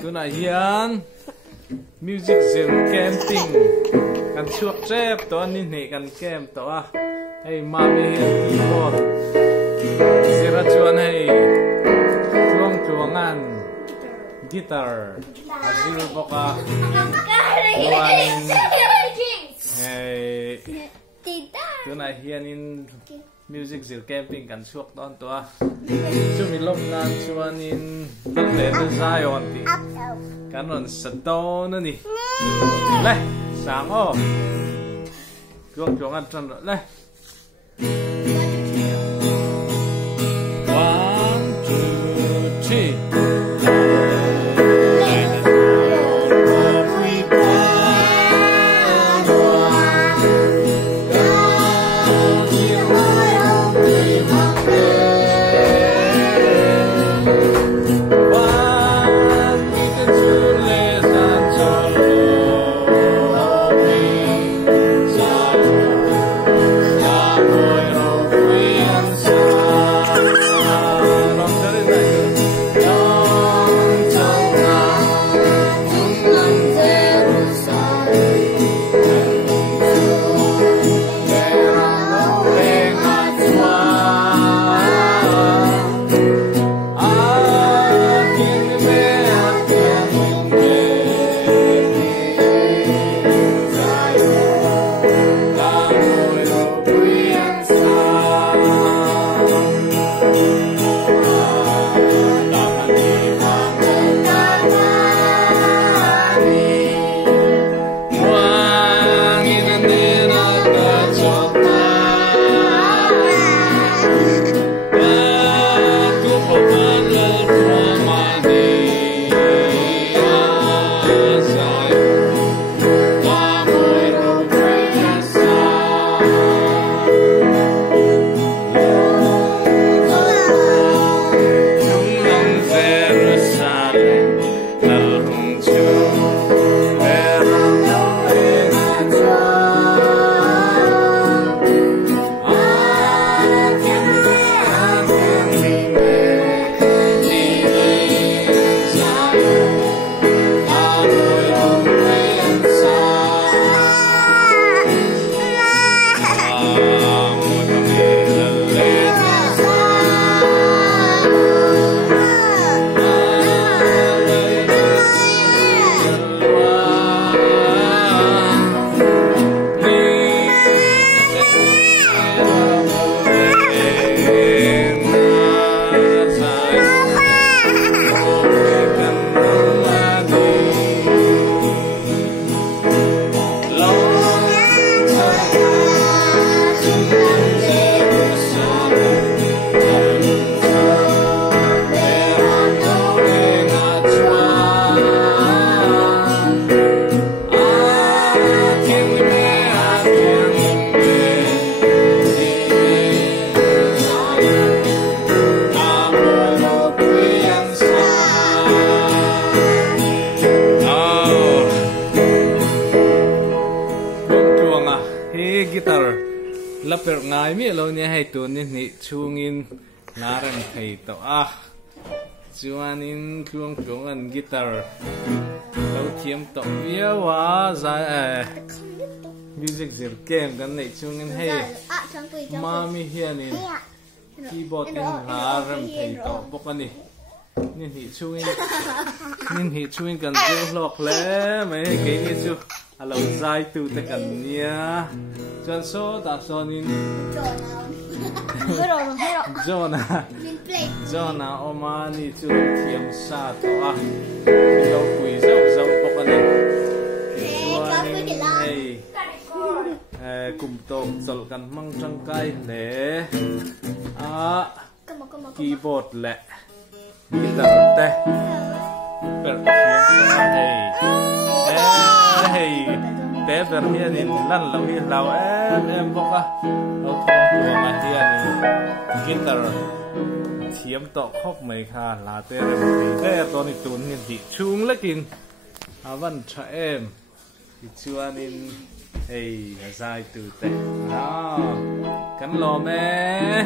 tu na hian music zil camping kan chuak trep to ni nei kan camp to a hey mami keyboard sira chuan hey chuangan guitar azul boka hey tu na hian in music zil camping kan chuak ton to a chumi lom nan chuan in tan le de zion ti kan on saton ani le sang o chuangan tran le 1 2 3 laper ngai mi lo ni hai tu ni ni chhungin naran thei to a chuan in tluang an guitar lo thiam to viau wa za music zir kem kan nei chhungin hei mami hian in keyboard in naran thei to bokani nin hi chhungin kan zu hlok le mai ke ni chu alo zai tu te kan nia chuan so ta sonin Jona oma ni chu thiam sa to a lo pui zau pokani kum tom sol kan mang chang kai le a keyboard le guitar te per hey bé ver hiền in lăn lâu hiền lâu em bóc á lâu thong tua mà hiền guitar thiếm tọ khóc mấy kha là tê em tê to ni tun ni thị chung lekin avan cha em thị chuan in hey zai tu te nào cắn lò mẹ